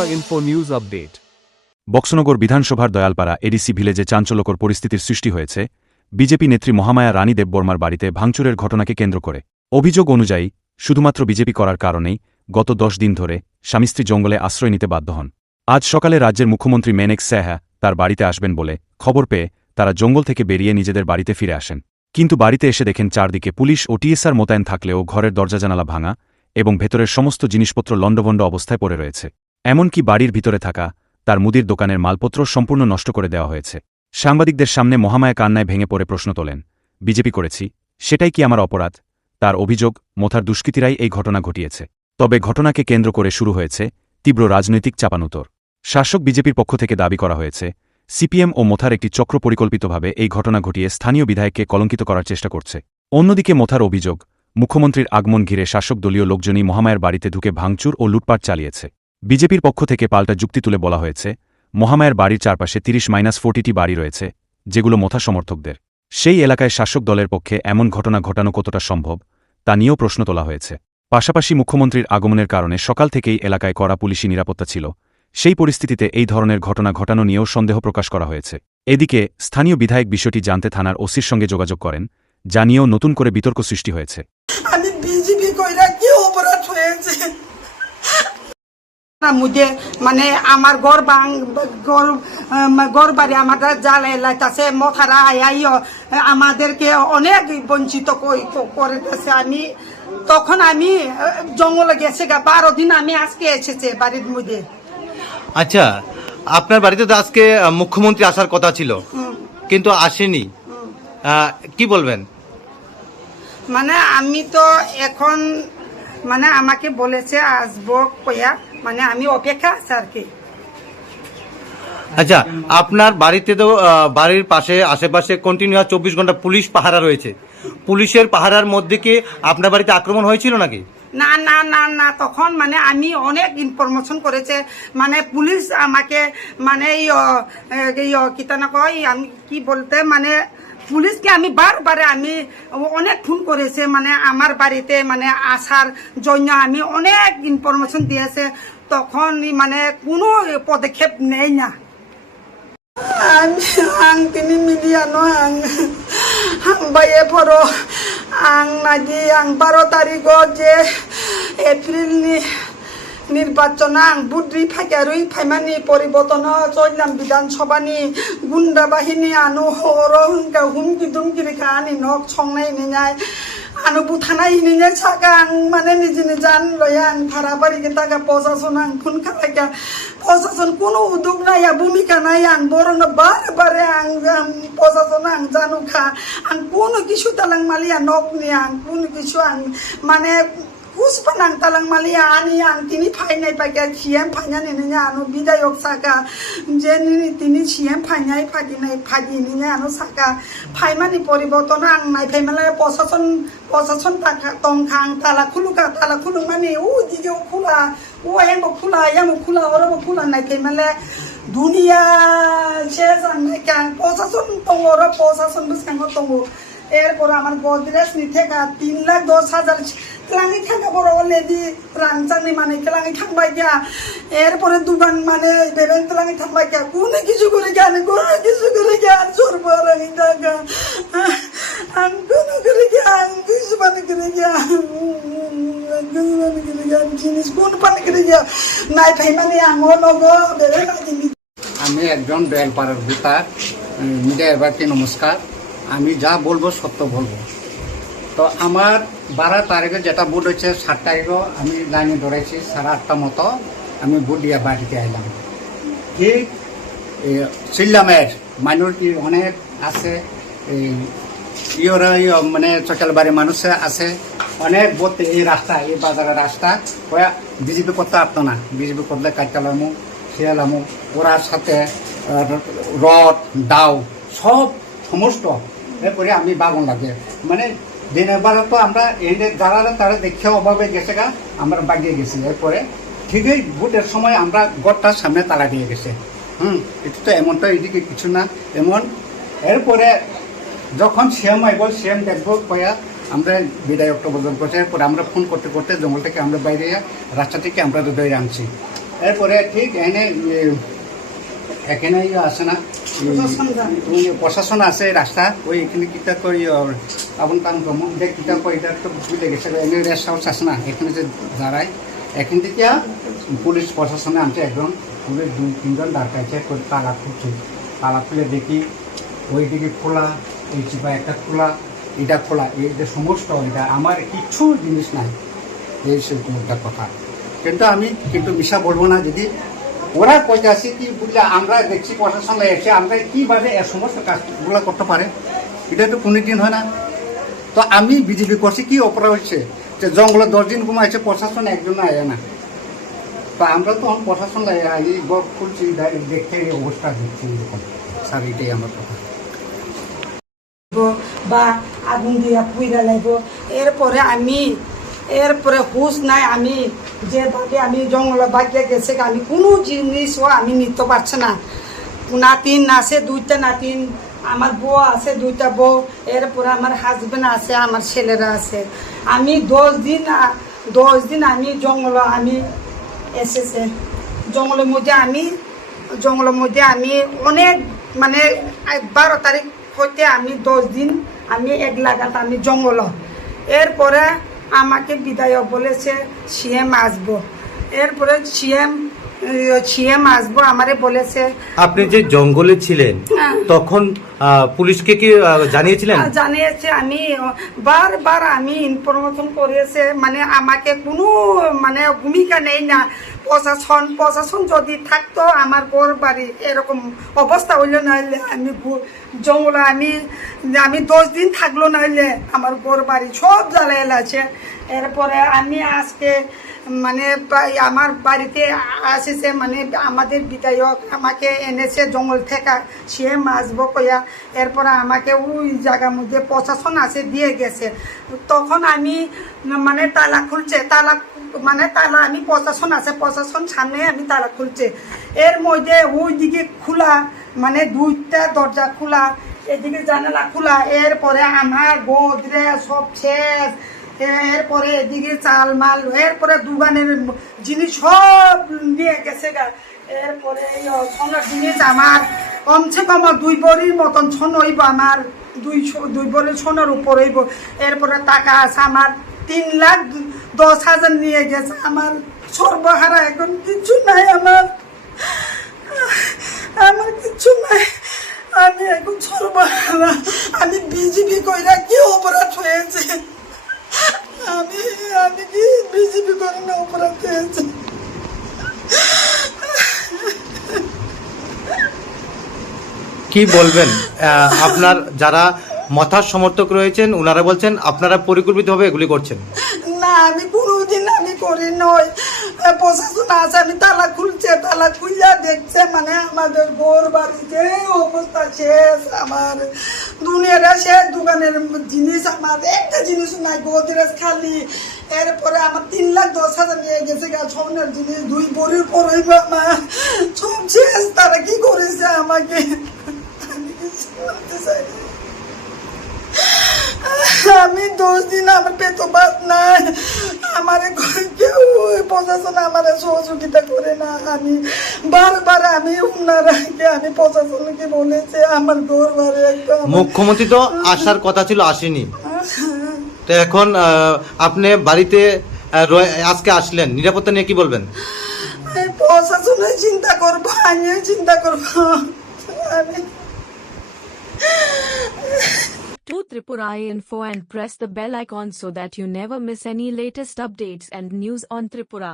Bhakra Info News Update. Boxanagar বিধানসভার দয়ালপাড়া ADC ভিলেজে চাঞ্চল্যকর পরিস্থিতির সৃষ্টি হয়েছে বিজেপি নেত্রী মহামায়া রানী দেববর্মার বাড়িতে ভাঙচুরের ঘটনাকে কেন্দ্র করে। অভিযোগ অনুযায়ী শুধুমাত্র বিজেপি করার কারণেই গত 10 দিন ধরে স্বামী-স্ত্রী জঙ্গলে আশ্রয় নিতে বাধ্য হন। আজ সকালে রাজ্যের মুখ্যমন্ত্রী মেনেক সাহা তার বাড়িতে আসবেন বলে খবর পেয়ে তারা জঙ্গল থেকে বেরিয়ে নিজেদের বাড়িতে ফিরে আসেন। কিন্তু বাড়িতে এসে দেখেন চারদিকে পুলিশ ও টিএসআর মোতায়েন থাকলেও ঘরের দরজা জানালা ভাঙা এবং ভেতরের সমস্ত জিনিসপত্র লণ্ডভণ্ড অবস্থায় পড়ে রয়েছে। এমনকি বাড়ির ভিতরে থাকা তার মুদির দোকানের মালপত্র সম্পূর্ণ নষ্ট করে দেওয়া হয়েছে। সাংবাদিকদের সামনে মহামায়া কান্নায় ভেঙে পড়ে প্রশ্ন তোলেন, বিজেপি করেছি, সেটাই কি আমার অপরাধ? তার অভিযোগ, মোথার দুষ্কৃতীরাই এই ঘটনা ঘটিয়েছে। তবে ঘটনাকে কেন্দ্র করে শুরু হয়েছে তীব্র রাজনৈতিক চাপানুতর। শাসক বিজেপির পক্ষ থেকে দাবি করা হয়েছে সিপিএম ও মোথার একটি চক্র পরিকল্পিতভাবে এই ঘটনা ঘটিয়ে স্থানীয় বিধায়ককে কলঙ্কিত করার চেষ্টা করছে। অন্যদিকে মোথার অভিযোগ, মুখ্যমন্ত্রীর আগমন ঘিরে শাসক দলীয় লোকজনই মহামায়ার বাড়িতে ঢুকে ভাঙচুর ও লুটপাট চালিয়েছে। বিজেপির পক্ষ থেকে পাল্টা যুক্তি তুলে বলা হয়েছে মহামায়ার বাড়ির চারপাশে 30-40টি বাড়ি রয়েছে যেগুলো মোথা সমর্থকদের। সেই এলাকায় শাসক দলের পক্ষে এমন ঘটনা ঘটানো কতটা সম্ভব তা নিয়েও প্রশ্ন তোলা হয়েছে। পাশাপাশি মুখ্যমন্ত্রীর আগমনের কারণে সকাল থেকেই এলাকায় কড়া পুলিশি নিরাপত্তা ছিল। সেই পরিস্থিতিতে এই ধরনের ঘটনা ঘটানো নিয়েও সন্দেহ প্রকাশ করা হয়েছে। এদিকে স্থানীয় বিধায়ক বিষয়টি জানতে থানার ওসির সঙ্গে যোগাযোগ করেন, যা নিয়েও নতুন করে বিতর্ক সৃষ্টি হয়েছে। আমি বিজেপি কইরা কি অপরাধ হয়েছে মুদে মানে আমার গড় বাড়ি আমার জাল এলাকাছে মথারা আইও আমাদেরকে অনেক বঞ্চিত করে দিয়েছে। তখন আমি জঙ্গলে গেছে 12 দিন আমি আজকে এসেছে বাড়ির মধ্যে। আচ্ছা, আপনার বাড়িতে তো আজকে মুখ্যমন্ত্রী আসার কথা ছিল কিন্তু আসেনি, কি বলবেন? মানে আমি তো এখন মানে আমাকে বলেছে আসবো কয়া, মানে আমি অপেক্ষা আছে আর কি। আচ্ছা, আপনার বাড়িতে তো বাড়ির পাশে আশেপাশে কন্টিনিউ 24 ঘন্টা পুলিশ পাহারা রয়েছে। পুলিশের পাহারার মধ্যে কি আপনার বাড়িতে আক্রমণ হয়েছিল নাকি? না না না না, তখন মানে আমি অনেক ইনফরমেশন করেছে, মানে পুলিশ আমাকে মানে কিতানা কয় আমি কি বলতে মানে পুলিশকে আমি বারবারে আমি অনেক ফোন করেছে, মানে আমার বাড়িতে মানে আসার জন্য আমি অনেক ইনফরমেশন দিয়েছে, তখন মানে কোনো পদক্ষেপ নেই না। তিনি মিলিয়ানো বাইয়ে পড়ো নাকি 12 তারিখ যে এপ্রিল নির্বাচন বুদ্রি ফাইকারুই ফাইমানি পরিবর্তন চললাম বিধানসভানি গুন্ডা বাহিনী আনু হর হুমকি দুমকি রেখা আনি নখ সংনাই নিনাই আনু বুথানাই নিনাই সাকা আং মানে নিজে নিজান লয়া আং ভাড়া বাড়ি তাকা প্রশাসন আং ফোন খালাইকা প্রশাসন কোনো উদ্যোগ নাই ভূমিকা নাই আং বরং বারে বারে আং প্রশাসন আং জানু খা আং কোনো কিছু তালাং মালিয়া নখ নিয়ে আং কোনো কিছু আং মানে পুষ্পানাং তালাং মালিয়া আনি আং তিনি ফাইনাই পাইকা সিএম ফাইনানি নিনে আনু বিধায়ক সাকা যে তিনি সিএম ফাইনাই ফাইনি আনু সাকা ফাইমানি পরিবর্তন আং নাই ফাইমালে প্রশাসন তংখাং তালা খুলুক মানে ও দিকে খোলা ও এম খোলা ওরম খোলা নাই ফাইমালে দুনিয়া শেষ আং নাই কাং প্রশাসন দङ প্রশাসন বেসাঙ্গ দङ। এরপর আমার গদরেজ নি থেকে 3,10,000 কেলাঙি থাকা বড় অলরেডি রাংচানি মানে কেলাঙি থাকবাই গিয়া, এরপরে দোকান মানে বেবেন কেলাঙি থাকবাই গিয়া কোনো কিছু করে জ্ঞান সরবরাহি থাকা কোনো করে জ্ঞান কিছু মানে করে জ্ঞান জিনিস কোন পানি করে গিয়া নাই ভাই মানে আঙো নগ বেবেন আমি একজন দয়ালপাড়ার ভোটার। মিডিয়া এবারকে নমস্কার। আমি যা বলবো সত্য বলবো। তো আমার 12 তারিখে যেটা ভোট হচ্ছে 7 তারিখও আমি লাইনে ধরেছি 8:30 মতো আমি ভোট দিয়ে বাড়িতে আইলাম। ঠিক সিল্লামের মাইনরিটি অনেক আছে, মানে চকাল বাড়ির মানুষ আছে অনেক বলতে এই রাস্তা এই বাজারের রাস্তা বিজেপি করতে পারতো না। বিজেপি করলে কাটকালামু শিয়ালামু ওরার সাথে রড দাও সব সমস্ত এরপরে আমি বাগন লাগে মানে দিনের বেলা তো আমরা এই যারা তারা দেখে অভাবে গেছে গা আমরা বাগিয়ে গেছি। এরপরে ঠিকই ভোটের সময় আমরা গড়টার সামনে তালা দিয়ে গেছে। এটা তো এমনটা এদিকে কিছু না এমন। এরপরে যখন সিএম আইব সিএম দেখবো কয়া আমরা বিদায় অক্টোবর করছি। এরপরে আমরা ফোন করতে করতে জঙ্গল থেকে আমরা বাইরে রাস্তা থেকে আমরা দৌড়ে আনছি। এরপরে ঠিক এখানে আছে না ওই প্রশাসন আছে রাস্তা ওই এখানে কিতা কই আপন কাম কম কিতা কই এটা তো বুঝে গেছে এনে রেস্ট হাউস আছে না এখানে যে দাঁড়ায় এখান থেকে পুলিশ প্রশাসনে আনছে একজন পুলিশ 2-3 জন ডাকাইছে তালা খুলছে তালা খুলে দেখি ওইদিকে খোলা এই চিপা একটা খোলা এটা খোলা এই যে সমস্ত এটা আমার কিছু জিনিস নাই এই একটা কথা কিন্তু আমি মিশা বলবো না যদি ওরা কইতাছি কি বুঝলে আমরা দেখছি প্রশাসন এসে আমরা কিভাবে এ সমস্ত কাজগুলো করতে পারে এটা তো কোনোদিন হয় না তো আমি বিজেপি করছি কি অপরাধ হচ্ছে যে জঙ্গলে 10 দিন ঘুমাইছে প্রশাসন একজন আয় না তো আমরা তো প্রশাসন খুলছি দেখতে এই অবস্থা দেখছি এরকম স্যার এটাই আমার কথা বা আগুন দিয়া পুইরা লাগব এরপরে হুশ নাই আমি যেভাবে আমি জঙ্গলে বাগিয়ে গেছে আমি কোনো জিনিসও আমি নিতে পারছি না নাতিন আছে 2টা নাতিন আমার বউ আছে 2টা বউ এরপরে আমার হাজবেন্ড আছে আমার ছেলেরা আছে আমি 10 দিন আমি জঙ্গলে আমি এসেছে জঙ্গলের মধ্যে আমি অনেক মানে 12 তারিখ হইতে আমি 10 দিন আমি এক লাগাত আমি জঙ্গল এরপরে আমাকে বিধায়ক বলেছে সিএম আসবো এরপরে সিএম আসবো আমারে বলেছে আপনি যে জঙ্গলে ছিলেন তখন পুলিশকে কি জানিয়েছিলেন? জানিয়েছে আমি বারবার আমি ইনফরমেশন করেছে মানে আমাকে কোনো মানে ভূমিকা নেই না প্রশাসন যদি থাকতো আমার ঘর বাড়ি এরকম অবস্থা হইলে নাহলে আমি জঙ্গলে আমি 10 দিন থাকলো নাহলে আমার ঘর বাড়ি সব জ্বালায় আছে এরপরে আমি আজকে মানে আমার বাড়িতে আসিছে মানে আমাদের বিধায়ক আমাকে এনেছে জঙ্গল থেকে সিএম আসবো কইয়া এরপরে আমাকে ওই জায়গার মধ্যে প্রশাসন আছে দিয়ে গেছে তখন আমি মানে তালা খুলছে তালা আমি প্রশাসন আছে প্রশাসন সামনে আমি তালা খুলছে এর মধ্যে ওই দিকে খোলা মানে 2টা দরজা খোলা এদিকে জানালা খোলা এরপরে আমার গোদরে সব শেষ এরপরে এদিকে চাল মাল এরপরে দোকানের জিনিস সব নিয়ে গেছে গা এরপরে সোনার জিনিস আমার কমসে কম 2 ভরির মতন সোন হইব আমার 2 ভরির সোনার উপর হইব এরপরে টাকা আছে আমার 3,10,000 নিয়ে গেছে আমার সর্বহারা এখন কিছু নাই আমার কিছু নাই আমি এখন সর্বহারা আমি বিজেপি কইরা কি অপরাধ হয়েছে আমি কি বিজেপি করে না অপরাধ হয়েছে কি বলবেন আপনার যারা মথার সমর্থক রয়েছেন ওনারা বলছেন আপনারা পরিকল্পিতভাবে এগুলি করছেন না আমি কোনোদিন আমি করি নই প্রশাসন আছে আমি তালা খুলছে তালা খুলিয়া দেখছে মানে আমাদের ঘর বাড়িতে অবস্থা শেষ আমার দুনিয়াটা শেষ দোকানের জিনিস আমার একটা জিনিস নাই গোদরেজ খালি এরপরে আমার 3,10,000 নিয়ে গেছে সোনার জিনিস 2 ভরির পর হইব আমার সব শেষ তারা কি করেছে আমাকে আমি কিছু বলতে চাই আমি 10 দিন আমার পেতো ভাত নাই আমার কেউ প্রশাসন আমার সহযোগিতা করে না আমি বারবার আমি উনারাকে আমি প্রশাসনকে বলেছি আমার ঘর বাড়ি একদম মুখ্যমন্ত্রী তো আসার কথা ছিল আসেনি তো এখন আপনি বাড়িতে আজকে আসলেন নিরাপত্তা নিয়ে কি বলবেন? প্রশাসনে চিন্তা করবো আমিও চিন্তা করবো আমি To Tripura Info and press the bell icon so that you never miss any latest updates and news on Tripura.